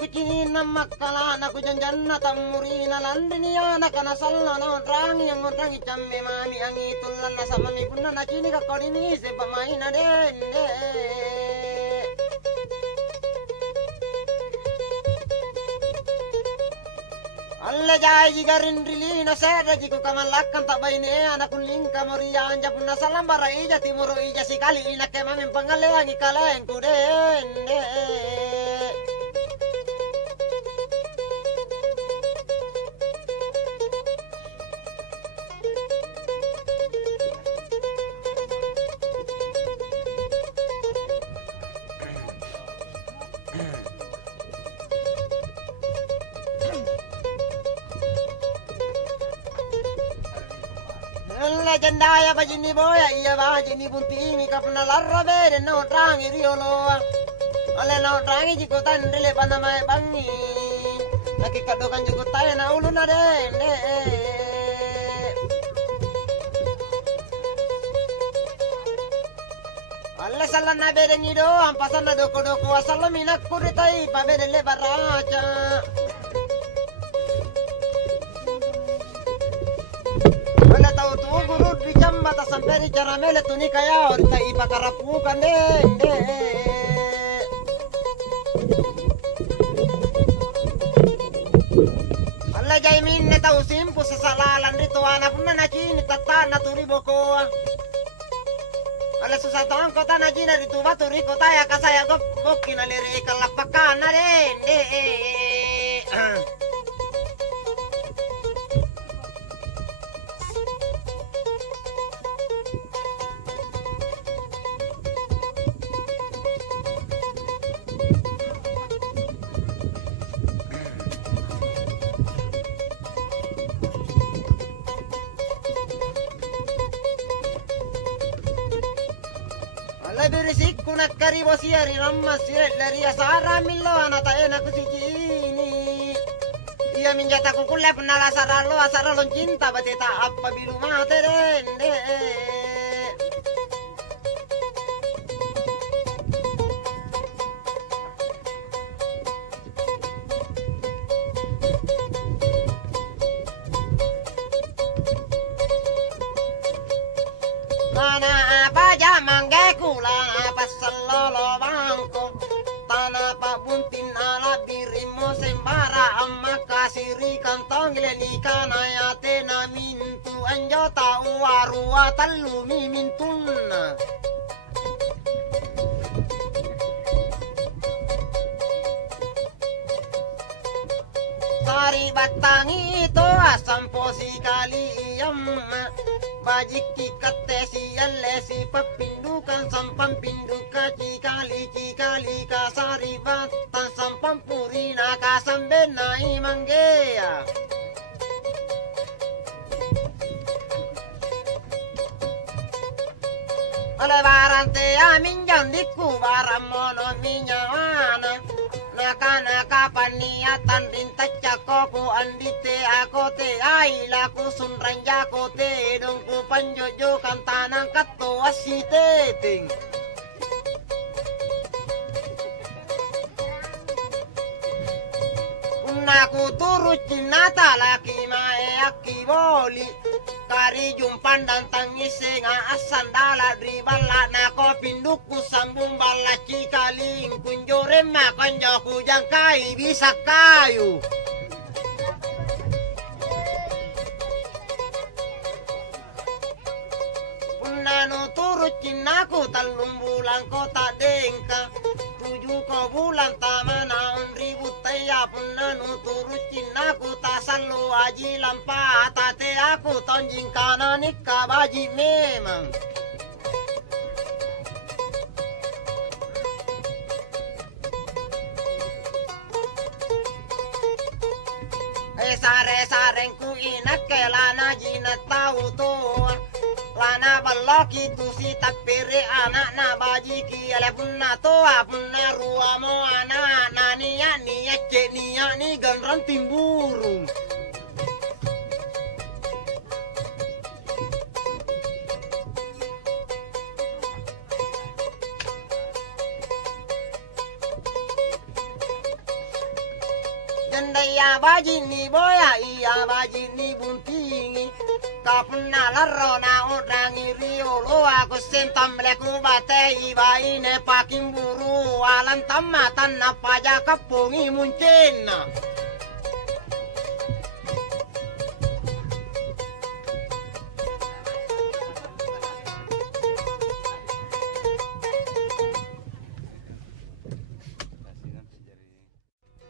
kucina makala na kujanjanna tamurina landiniya na kanasalla na rangi ang rangi chamme mami ang itulan na sama mi punna na chini ka kodini se pamai na dende alla jaji garindrili na seda jiku kamalakkan tabaine ana kuling kamoriya anja punna salambara ija timuro ija sikali ina kemame pangaleangi kalen kudende jandaya bajini boya iya bajini buntini kapna larra bere no trangi riolo ale no trangi jiko tandele panama bangi laki kadokan jiko tayo na ulo na dende alle sala na bere nido ampasan na doko doko asala minak kuritai pa bere le baracha guru di jambata sampai di caramele tu ni kaya orita ipakarapukan dende alla jai minne tau simpu sesalalan rito anak pun na chini tatana turi boko alla susah tong kota na jina ritu batu riko taya kasaya gokki na liri kalapakana dende berisik kuna karibo siari ramma siret dari asara millo anata enak kusijini iya minjata kukulep nala asara lo cinta bateta apa bilu mate dende mana apa jamang kula apa selolo bangko tanah pak buntin ala birimo sembara amma kasiri kantong lelika nayate na mintu anjota uwarua tallu mimintun sari batangi itu asam posi kaliyam bajiki katesi yalle si papindukan sampam pinduka cikali kasari batan sampam purina kasambena imanggeya Lebaran te amin jandiku barang mono minyawana nakana kapan niatan rintak cakoku andite aku te ailaku sunranjaku te dongku panjojo kan tanang kato asiteting Naku turut cinata laki mae aki boli kari jumpan dan tangis nga asan dala dribala nako pinduku sambung bala cikaling kunjore makan jaku jangkai bisa kayu Nano turut cinaku talung bulan kota dengka 7 bulan tamana ribut taya punanu turut cinaku tasalu aji lampa tate aku tonjing kanan nikah baji memang sare-sarengku inak kelana jina tahu tuh lana baloki tu si tapere anak na baji ki ale punna to punna ruamo anak nania nia cenia ni ganran timburung Dendaya bajini boya iya bajini buntingi kapuna larona udangi riolo aku sentam leku bate iba ine paking buru alan tamatan na paja kapungi muncena